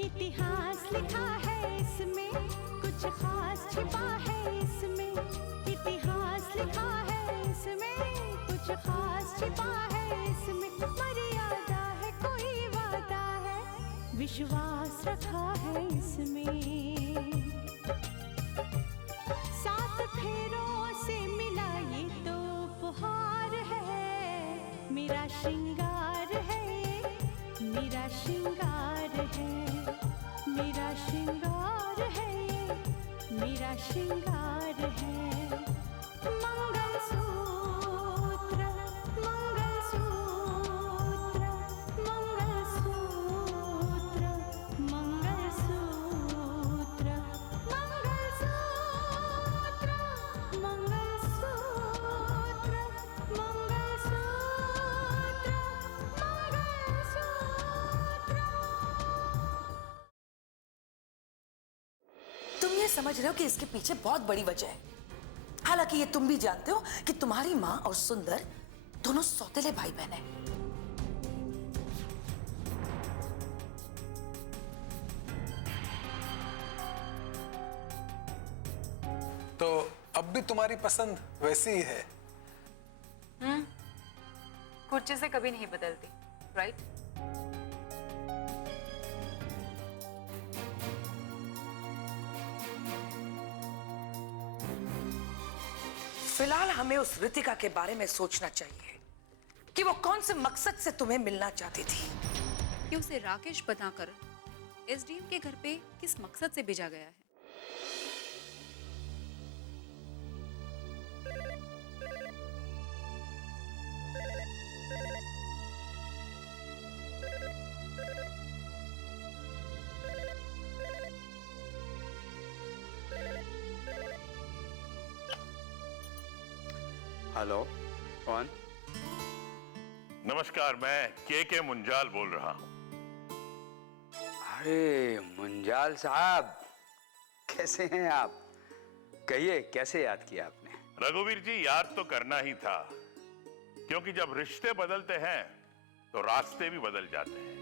इतिहास लिखा है इसमें, कुछ खास छिपा है इसमें। इतिहास लिखा है इसमें, कुछ खास छिपा है इसमें। मर्यादा है, कोई वादा है, विश्वास रखा है इसमें। सात फेरों से मिला ये तो उपहार है, मेरा श्रृंगार है, मेरा श्रृंगार है, मेरा श्रृंगार है, मेरा श्रृंगार है। मंगलसूत्र, मंगलसूत्र, मंगलसूत्र, मंगलसूत्र, मंगलसूत्र, मंगलसूत्र, तुम ये समझ रहे हो कि इसके पीछे बहुत बड़ी वजह है। हालांकि ये तुम भी जानते हो कि तुम्हारी माँ और सुंदर दोनों सौतेले भाई बहन हैं। तो अब भी तुम्हारी पसंद वैसी ही है? कुछ चीजें कभी नहीं बदलती, राइट? फिलहाल हमें उस रितिका के बारे में सोचना चाहिए कि वो कौन से मकसद से तुम्हें मिलना चाहती थी। कि उसे राकेश बताकर एसडीएम के घर पे किस मकसद से भेजा गया है। हेलो, कौन? नमस्कार, मैं के मुंजाल बोल रहा हूँ। अरे मुंजाल साहब, कैसे हैं आप? कहिए, कैसे याद किया आपने? रघुवीर जी, याद तो करना ही था, क्योंकि जब रिश्ते बदलते हैं तो रास्ते भी बदल जाते हैं।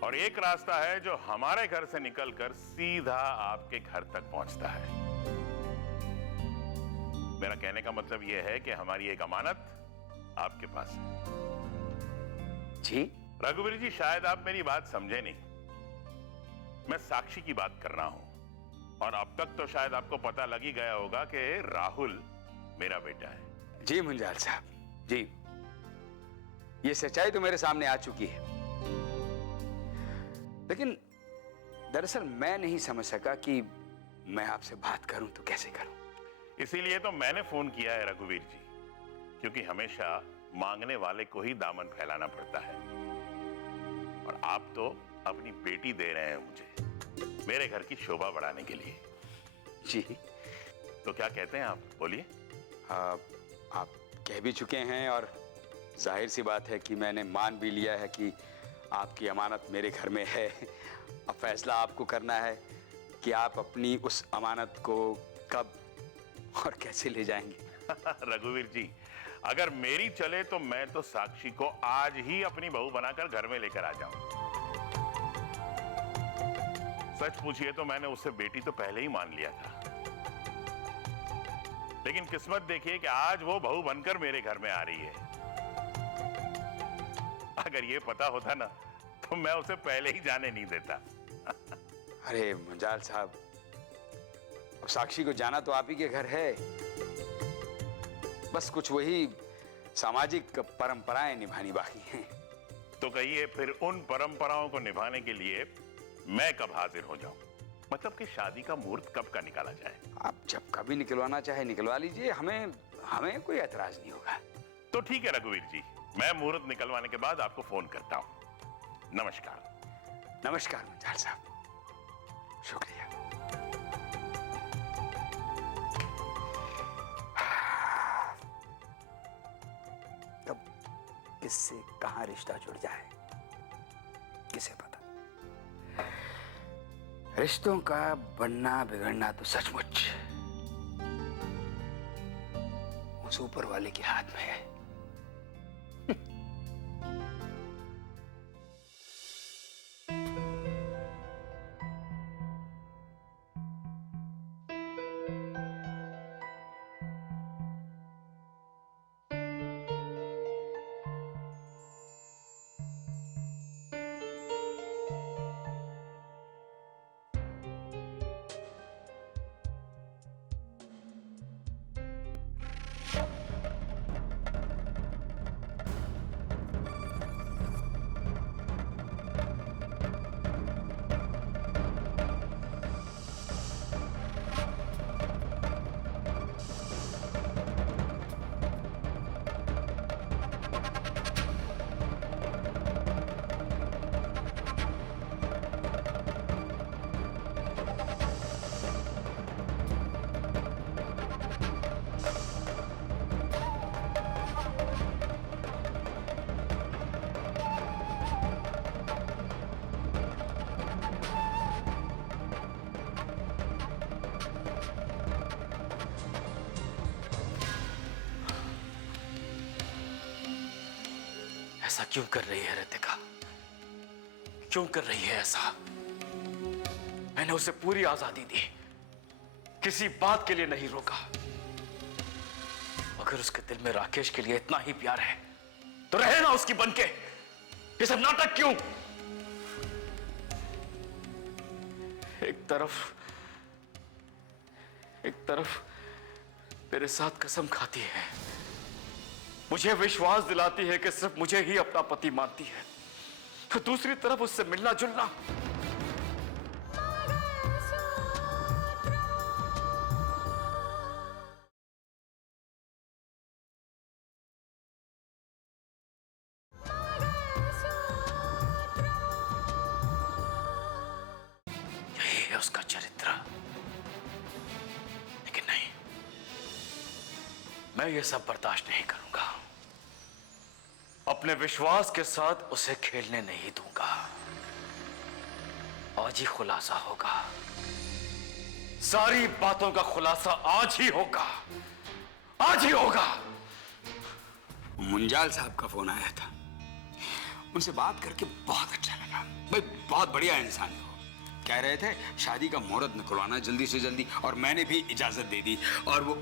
और एक रास्ता है जो हमारे घर से निकलकर सीधा आपके घर तक पहुंचता है। मेरा कहने का मतलब यह है कि हमारी एक अमानत आपके पास है। जी? रघुवीर जी, शायद आप मेरी बात समझे नहीं। मैं साक्षी की बात कर रहा हूं, और अब तक तो शायद आपको पता लग ही गया होगा कि राहुल मेरा बेटा है। जी मुंजाल साहब, जी, ये सच्चाई तो मेरे सामने आ चुकी है। लेकिन दरअसल मैं नहीं समझ सका कि मैं आपसे बात करूं तो कैसे करूं। इसीलिए तो मैंने फोन किया है रघुवीर जी, क्योंकि हमेशा मांगने वाले को ही दामन फैलाना पड़ता है। और आप तो अपनी बेटी दे रहे हैं मुझे, मेरे घर की शोभा बढ़ाने के लिए। जी, तो क्या कहते हैं आप, बोलिए। आप कह भी चुके हैं, और जाहिर सी बात है कि मैंने मान भी लिया है कि आपकी अमानत मेरे घर में है। अब फैसला आपको करना है कि आप अपनी उस अमानत को कब और कैसे ले जाएंगे। रघुवीर जी, अगर मेरी चले तो मैं तो साक्षी को आज ही अपनी बहू बनाकर घर में लेकर आ जाऊं। सच पूछिए तो मैंने उससे बेटी तो पहले ही मान लिया था, लेकिन किस्मत देखिए कि आज वो बहू बनकर मेरे घर में आ रही है। अगर ये पता होता ना तो मैं उसे पहले ही जाने नहीं देता। अरे मुंजाल साहब, अब साक्षी को जाना तो आप ही के घर है, बस कुछ वही सामाजिक परंपराएं निभानी बाकी हैं। तो कहिए फिर, उन परंपराओं को निभाने के लिए मैं कब हाजिर हो जाऊं? मतलब कि शादी का मुहूर्त कब का निकाला जाए? आप जब कभी निकलवाना चाहे निकलवा लीजिए, हमें कोई एतराज नहीं होगा। तो ठीक है रघुवीर जी, मैं मुहूर्त निकलवाने के बाद आपको फोन करता हूं। नमस्कार। नमस्कार मुंजाल साहब, शुक्रिया। अब किससे कहां रिश्ता जुड़ जाए, किसे पता। रिश्तों का बनना बिगड़ना तो सचमुच उस ऊपर वाले के हाथ में है। ऐसा क्यों कर रही है रितिका? क्यों कर रही है ऐसा? मैंने उसे पूरी आजादी दी, किसी बात के लिए नहीं रोका। अगर उसके दिल में राकेश के लिए इतना ही प्यार है तो रहे ना उसकी बनके। ये सब नाटक क्यों? एक तरफ मेरे साथ कसम खाती है, मुझे विश्वास दिलाती है कि सिर्फ मुझे ही अपना पति मानती है, तो दूसरी तरफ उससे मिलना जुलना। यही है उसका चरित्र। लेकिन नहीं, मैं ये सब बर्दाश्त नहीं करूंगा। अपने विश्वास के साथ उसे खेलने नहीं दूंगा। आज ही खुलासा होगा, सारी बातों का खुलासा आज ही होगा, आज ही होगा। मुंजाल साहब का फोन आया था, उनसे बात करके बहुत अच्छा लगा। भाई बहुत बढ़िया इंसान है वो। कह रहे थे शादी का मुहूर्त निकलवाना जल्दी से जल्दी, और मैंने भी इजाजत दे दी। और वो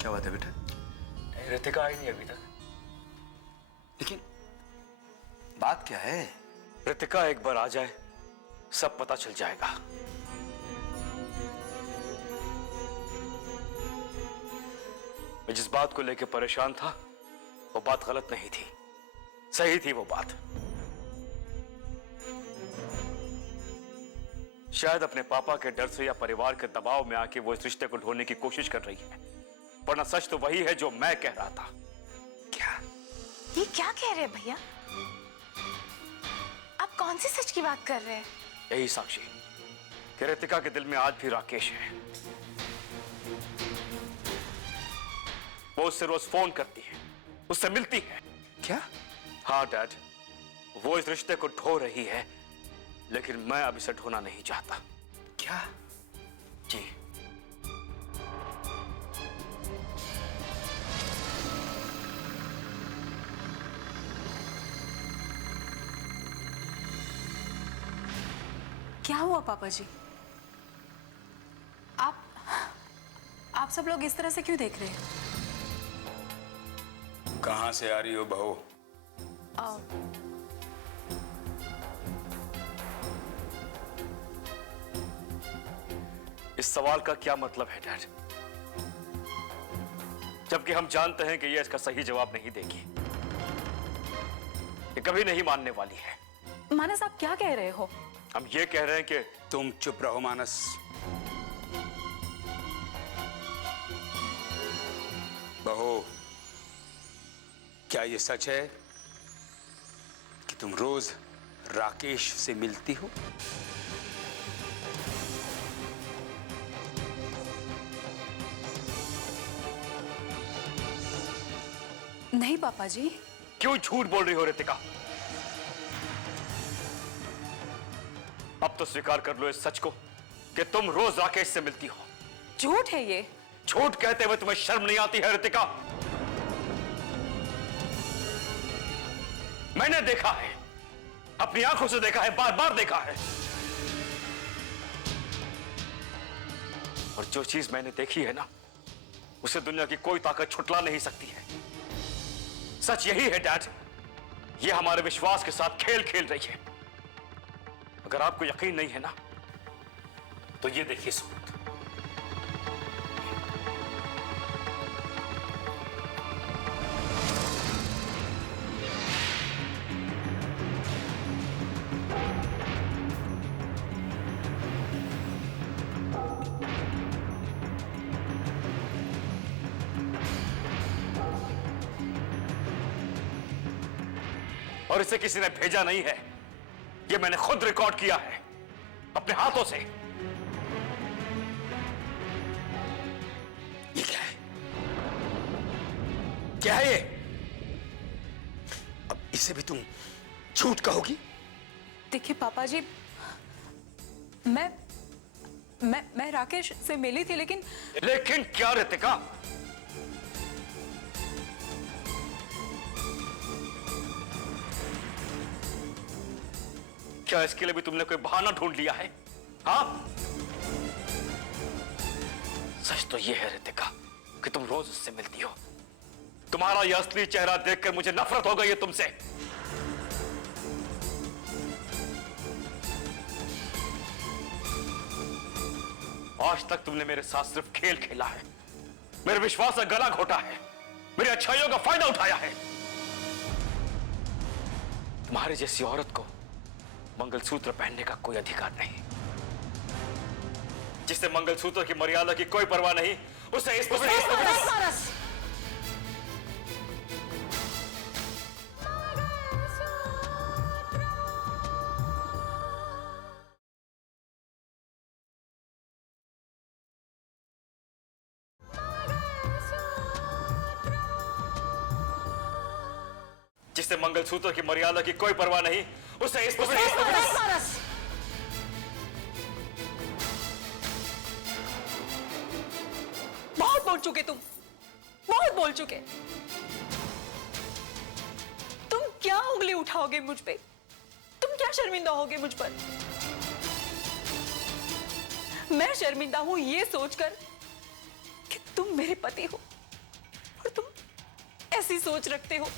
क्या बात है बेटा? रितिका आई नहीं अभी तक। लेकिन बात क्या है? रितिका एक बार आ जाए सब पता चल जाएगा। मैं जिस बात को लेकर परेशान था वो बात गलत नहीं थी, सही थी वो बात। शायद अपने पापा के डर से या परिवार के दबाव में आके वो इस रिश्ते को ढोने की कोशिश कर रही है, वरना सच तो वही है जो मैं कह रहा था। क्या? ये क्या कह रहे हैं भैया? आप कौन सी सच की बात कर रहे हैं? यही साक्षी कि रितिका के दिल में आज भी राकेश है। वो उससे रोज फोन करती है, उससे मिलती है। क्या? हाँ डैड, वो इस रिश्ते को ढो रही है, लेकिन मैं अब इसे ढोना नहीं चाहता। क्या? जी। क्या हुआ पापा जी? आप सब लोग इस तरह से क्यों देख रहे हैं? कहां से आ रही हो बहू? इस सवाल का क्या मतलब है डैड? जबकि हम जानते हैं कि ये इसका सही जवाब नहीं देगी, ये कभी नहीं मानने वाली है। मानस, आप क्या कह रहे हो? हम ये कह रहे हैं कि तुम चुप रहो मानस। बहू, क्या ये सच है कि तुम रोज राकेश से मिलती हो? नहीं पापा जी। क्यों झूठ बोल रही हो रितिका? अब तो स्वीकार कर लो इस सच को कि तुम रोज राकेश से मिलती हो। झूठ है ये। झूठ कहते हुए तुम्हें शर्म नहीं आती है रितिका? मैंने देखा है, अपनी आंखों से देखा है, बार बार देखा है। और जो चीज मैंने देखी है ना, उसे दुनिया की कोई ताकत छुटला नहीं सकती है। सच यही है डैड, ये हमारे विश्वास के साथ खेल खेल रही है। अगर आपको यकीन नहीं है ना, तो ये देखिए सबूत। और इसे किसी ने भेजा नहीं है, ये मैंने खुद रिकॉर्ड किया है अपने हाथों से। ये क्या है? क्या है ये? अब इसे भी तुम झूठ कहोगी? देखिए पापा जी, मैं राकेश से मिली थी, लेकिन क्या रितिका? क्या इसके लिए भी तुमने कोई बहाना ढूंढ लिया है? हाँ? सच तो यह है रितिका कि तुम रोज उससे मिलती हो। तुम्हारा यह असली चेहरा देखकर मुझे नफरत हो गई है तुमसे। आज तक तुमने मेरे साथ सिर्फ खेल खेला है, मेरे विश्वास का गला घोटा है, मेरी अच्छाइयों का फायदा उठाया है। तुम्हारी जैसी औरत को मंगलसूत्र पहनने का कोई अधिकार नहीं। जिससे मंगलसूत्र की मर्यादा की कोई परवाह नहीं, उसे इस जिससे मंगलसूत्र की मर्यादा की कोई परवाह नहीं, उसे इस बहुत बोल चुके तुम, बहुत बोल चुके। तुम क्या उंगली उठाओगे मुझ पे? तुम क्या शर्मिंदा होगे मुझ पर? मैं शर्मिंदा हूं ये सोचकर कि तुम मेरे पति हो और तुम ऐसी सोच रखते हो।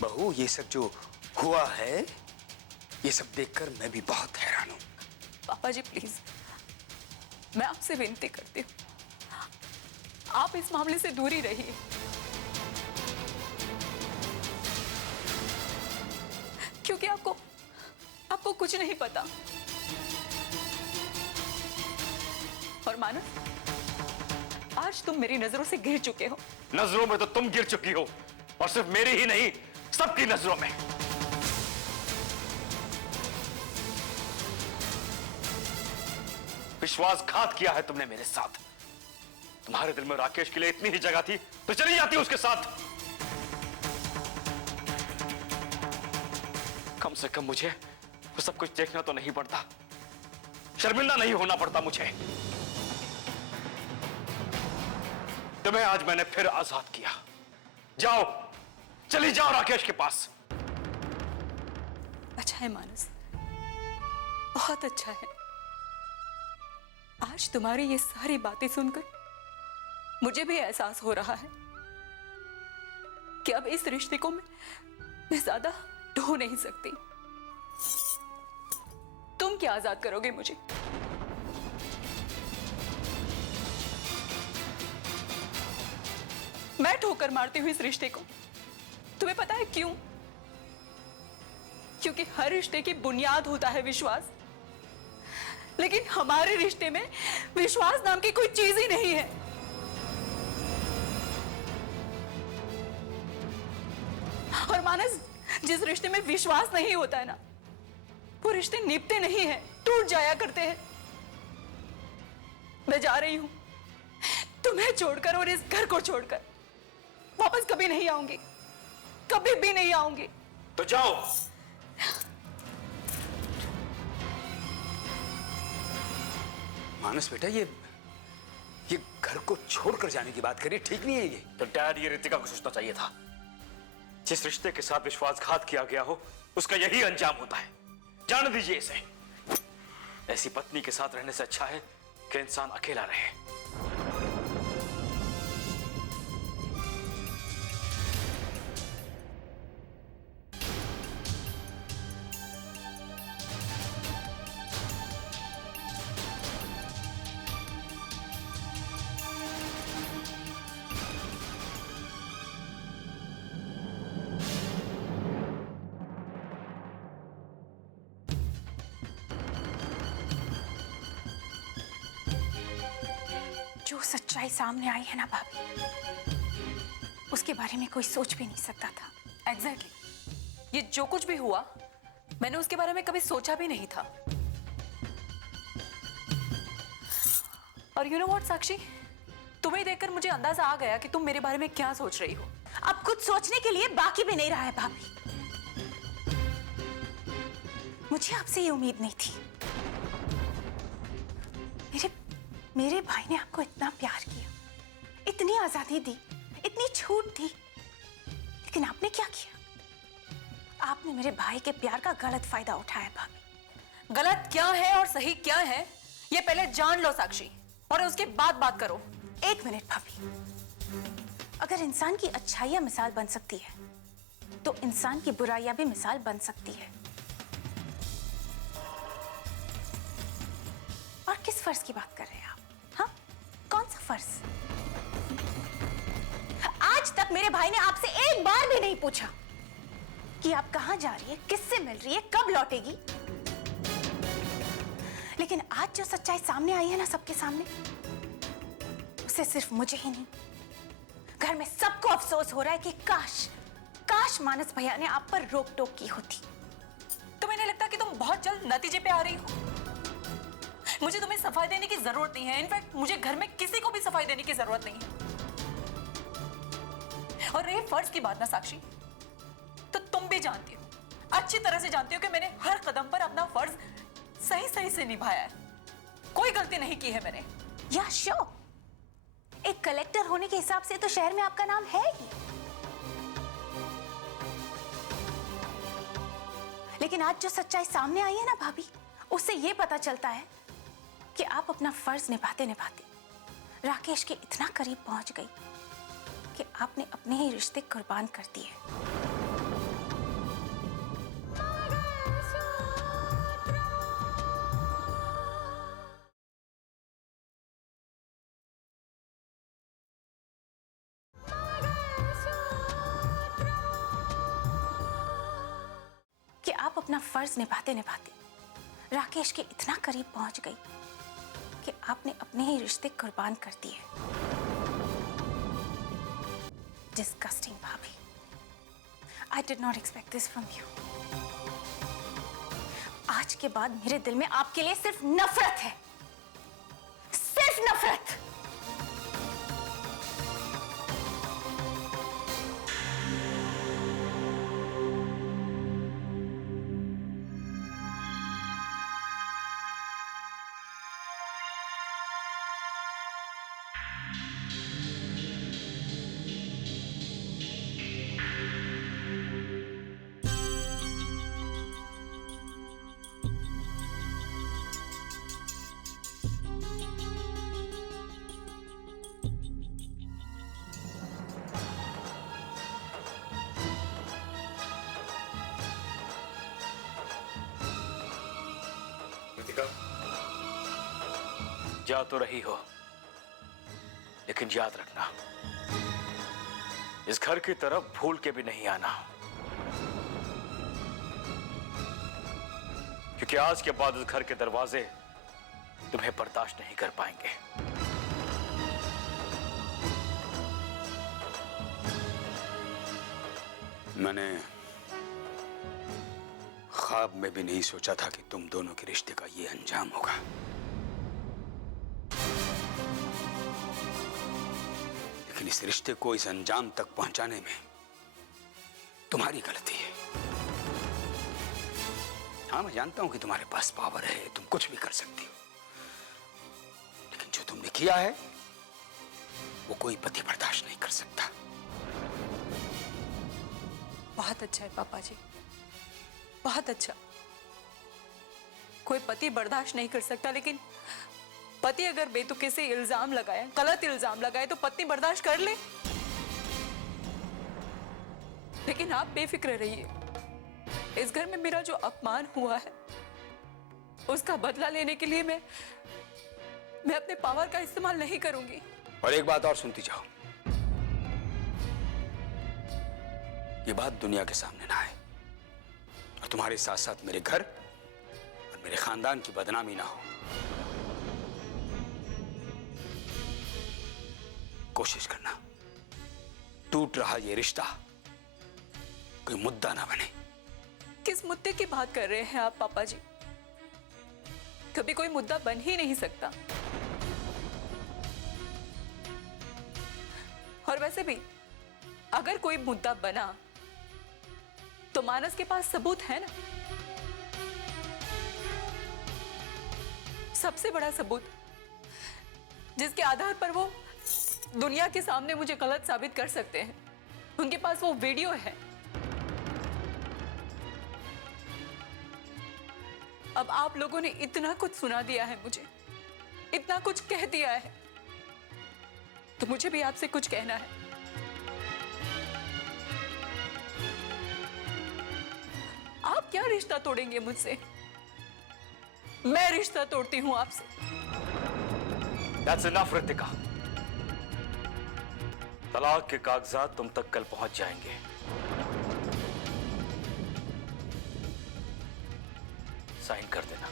बहू, ये सब जो हुआ है, ये सब देखकर मैं भी बहुत हैरान हूं। पापा जी प्लीज, मैं आपसे विनती करती हूँ, आप इस मामले से दूर ही रहिए। क्योंकि आपको कुछ नहीं पता। और मानस, आज तुम मेरी नजरों से गिर चुके हो। नजरों में तो तुम गिर चुकी हो, और सिर्फ मेरी ही नहीं, सबकी नजरों में। विश्वासघात किया है तुमने मेरे साथ। तुम्हारे दिल में राकेश के लिए इतनी ही जगह थी तो चली जाती उसके साथ। कम से कम मुझे वो सब कुछ देखना तो नहीं पड़ता, शर्मिंदा नहीं होना पड़ता मुझे। तुम्हें आज मैंने फिर आजाद किया। जाओ, चली जाओ राकेश के पास। अच्छा है मानस, बहुत अच्छा है। आज तुम्हारी ये सारी बातें सुनकर मुझे भी एहसास हो रहा है कि अब इस रिश्ते को मैं ज्यादा ढो नहीं सकती। तुम क्या आजाद करोगे मुझे? मैं ठोकर मारती हूँ इस रिश्ते को। तुम्हें पता है क्यों? क्योंकि हर रिश्ते की बुनियाद होता है विश्वास, लेकिन हमारे रिश्ते में विश्वास नाम की कोई चीज ही नहीं है। और मानस, जिस रिश्ते में विश्वास नहीं होता है ना, वो रिश्ते निभते नहीं हैं, टूट जाया करते हैं। मैं जा रही हूं, तुम्हें छोड़कर और इस घर को छोड़कर वापस कभी नहीं आऊंगी, कभी भी नहीं आऊंगी। तो जाओ। मानस बेटा, ये घर को छोड़कर जाने की बात करिए, ठीक नहीं है ये। तो डैड, ये रितिका को सोचना चाहिए था। जिस रिश्ते के साथ विश्वासघात किया गया हो, उसका यही अंजाम होता है। जाने दीजिए इसे। ऐसी पत्नी के साथ रहने से अच्छा है कि इंसान अकेला रहे। जो सच्चाई सामने आई है ना भाभी, उसके बारे में कोई सोच भी नहीं सकता था। एग्जैक्टली। ये जो कुछ भी हुआ, मैंने उसके बारे में कभी सोचा भी नहीं था। और यू नो व्हाट साक्षी, तुम्हें देखकर मुझे अंदाजा आ गया कि तुम मेरे बारे में क्या सोच रही हो। अब कुछ सोचने के लिए बाकी भी नहीं रहा है भाभी। मुझे आपसे ये उम्मीद नहीं थी। मेरे भाई ने आपको इतना प्यार किया, इतनी आजादी दी, इतनी छूट दी, लेकिन आपने क्या किया? आपने मेरे भाई के प्यार का गलत फायदा उठाया भाभी। गलत क्या है और सही क्या है ये पहले जान लो साक्षी, और उसके बाद बात करो। एक मिनट भाभी, अगर इंसान की अच्छाइयां मिसाल बन सकती है तो इंसान की बुराइयां भी मिसाल बन सकती है। और किस फर्ज की बात कर रहे हैं आप? हाँ, कौन सा फर्ज? आज तक मेरे भाई ने आपसे एक बार भी नहीं पूछा कि आप कहां जा रही है, किससे मिल रही है, कब लौटेगी। लेकिन आज जो सच्चाई सामने आई है ना सबके सामने, उसे सिर्फ मुझे ही नहीं, घर में सबको अफसोस हो रहा है कि काश मानस भैया ने आप पर रोक टोक की होती। तुम्हें नहीं लगता कि तुम बहुत जल्द नतीजे पे आ रही हो? मुझे तुम्हें सफाई देने की जरूरत नहीं है, इनफैक्ट मुझे घर में किसी को भी सफाई देने की जरूरत नहीं है। और रही फर्ज की बात ना साक्षी, तो तुम भी जानती हो, अच्छी तरह से जानती हो कि मैंने हर कदम पर अपना फर्ज सही से निभाया है। कोई गलती नहीं की है मैंने। या श्योर, एक कलेक्टर होने के हिसाब से तो शहर में आपका नाम है ही। लेकिन आज जो सच्चाई सामने आई है ना भाभी, उससे यह पता चलता है कि आप अपना फर्ज निभाते निभाते राकेश के इतना करीब पहुंच गई कि आपने अपने ही रिश्ते कुर्बान कर दिए। कि आप अपना फर्ज निभाते निभाते राकेश के इतना करीब पहुंच गई कि आपने अपने ही रिश्ते कुर्बान कर दिए। डिस्गस्टिंग भाभी, I did not expect this from you. आज के बाद मेरे दिल में आपके लिए सिर्फ नफरत है, सिर्फ नफरत। जा तो रही हो, लेकिन याद रखना, इस घर की तरफ भूल के भी नहीं आना, क्योंकि आज के बाद इस घर के दरवाजे तुम्हें बर्दाश्त नहीं कर पाएंगे। मैंने ख्वाब में भी नहीं सोचा था कि तुम दोनों के रिश्ते का ये अंजाम होगा। लेकिन इस रिश्ते को इस अंजाम तक पहुंचाने में तुम्हारी गलती है। हाँ, मैं जानता हूं कि तुम्हारे पास पावर है, तुम कुछ भी कर सकती हो, लेकिन जो तुमने किया है वो कोई पति बर्दाश्त नहीं कर सकता। बहुत अच्छा है पापा जी, बहुत अच्छा। कोई पति बर्दाश्त नहीं कर सकता, लेकिन पति अगर बेतुके से इल्जाम लगाए, गलत इल्जाम लगाए, तो पत्नी बर्दाश्त कर ले। लेकिन आप बेफिक्र रहिए, इस घर में मेरा जो अपमान हुआ है उसका बदला लेने के लिए मैं अपने पावर का इस्तेमाल नहीं करूंगी। और एक बात और सुनती जाओ, ये बात दुनिया के सामने ना आए और तुम्हारे साथ साथ मेरे घर और मेरे खानदान की बदनामी ना हो। कोशिश करना टूट रहा ये रिश्ता कोई मुद्दा ना बने। किस मुद्दे की बात कर रहे हैं आप पापा जी? कभी कोई मुद्दा बन ही नहीं सकता। और वैसे भी अगर कोई मुद्दा बना तो मानस के पास सबूत है ना, सबसे बड़ा सबूत जिसके आधार पर वो दुनिया के सामने मुझे गलत साबित कर सकते हैं। उनके पास वो वीडियो है अब आप लोगों ने इतना कुछ सुना दिया है मुझे, इतना कुछ कह दिया है, तो मुझे भी आपसे कुछ कहना है। आप क्या रिश्ता तोड़ेंगे मुझसे? मैं रिश्ता तोड़ती हूं आपसे। That's enough, Ritika. तलाक के कागजात तुम तक कल पहुंच जाएंगे। साइन कर देना।